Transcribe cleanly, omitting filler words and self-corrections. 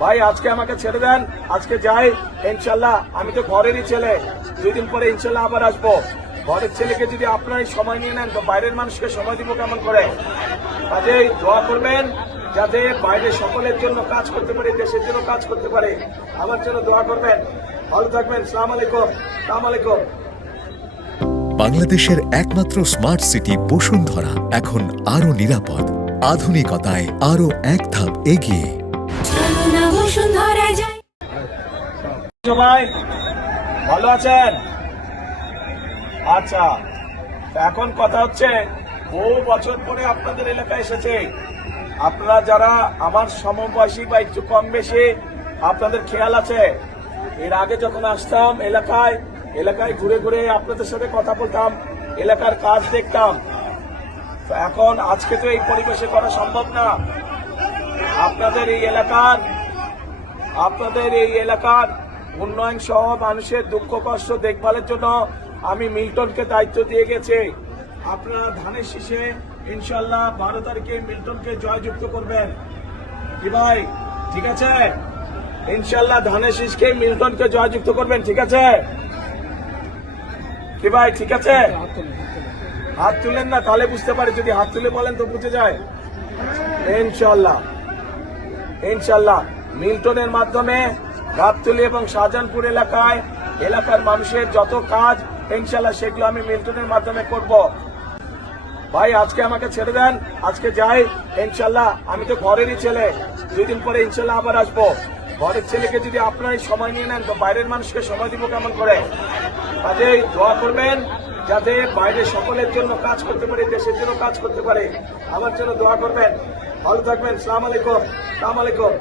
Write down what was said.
ভাই আজকে আমাকে ছেড়ে দেন, আজকে যাই ইনশাল্লাহ। আমি তো ঘরেরই ছেলে, 2 দিন পরে ইনশাল্লাহ আবার আসবো। ঘরের ছেলেকে যদি আপনারাই সময় নিয়ে নেন তো বাইরের মানুষকে সময় দিব কেমন করে? কাজেই দোয়া করবেন যাতে বাইরে সকলের জন্য কাজ করতে পারে, দেশের জন্য কাজ করতে পারে। আমার জন্য দোয়া করবেন। ভালো থাকবেন। সালাম আলাইকুম। সালাম আলাইকুম। বাংলাদেশের একমাত্র স্মার্ট সিটি বসুন্ধরা এখন আরো নিরাপদ, আধুনিকতায় আরো এক ধাপ এগিয়ে। সবাই ভালো আছেন? আচ্ছা, এখন কথা হচ্ছে, বহু বছর পরে আপনাদের এলাকায় এসেছে। আপনারা যারা আমার সমবয়সী বা একটু কম বেশি, আপনাদের খেয়াল আছে এর আগে যখন আসতাম এলাকায় ঘুরে ঘুরে আপনাদের সাথে কথা বলতাম, এলাকার কাজ দেখতাম। তো এখন আজকে তো এই পরিবেশে করা সম্ভব না। আপনাদের এই এলাকার উন্নয়ন সহ মানুষের দুঃখ কষ্ট দেখভালের জন্য আমি মিল্টনকে দায়িত্ব দিয়ে গেছি। আপনারা ধানের শীষে ইনশাল্লাহ 12 তারিখে মিল্টনকে জয়যুক্ত করবেন। কি ভাই ঠিক আছে? ইনশাল্লাহ ধানের শীষকে মিল্টনকে জয়যুক্ত করবেন, ঠিক আছে? কি ভাই ঠিক আছে? হাত তুলেন না, তাহলে বুঝতে পারি। যদি হাত তুলে বলেন তো বুঝে যায়। ইনশাল্লাহ মিল্টনের মাধ্যমে গাবতলী এবং শাহজাহানপুর এলাকার মানুষের যত কাজ ইনশাল্লাহ সেগুলো আমি মিল্টনের মাধ্যমে করব। ভাই আজকে আমাকে ছেড়ে দেন, আজকে যাই ইনশাল্লাহ। আমি তো ঘরেরই ছেলে, 2 দিন পরে ইনশাল্লাহ আবার আসবো। ঘরের ছেলেকে যদি আপনারাই সময় নিয়ে নেন তো বাইরের মানুষকে সময় দিব কেমন করে? কাজেই দোয়া করবেন যাতে বাইরে সকলের জন্য কাজ করতে পারে, দেশের জন্য কাজ করতে পারে। আমার জন্য দোয়া করবেন। ভালো থাকবেন। সালাম আলাইকুম। সালাম আলাইকুম।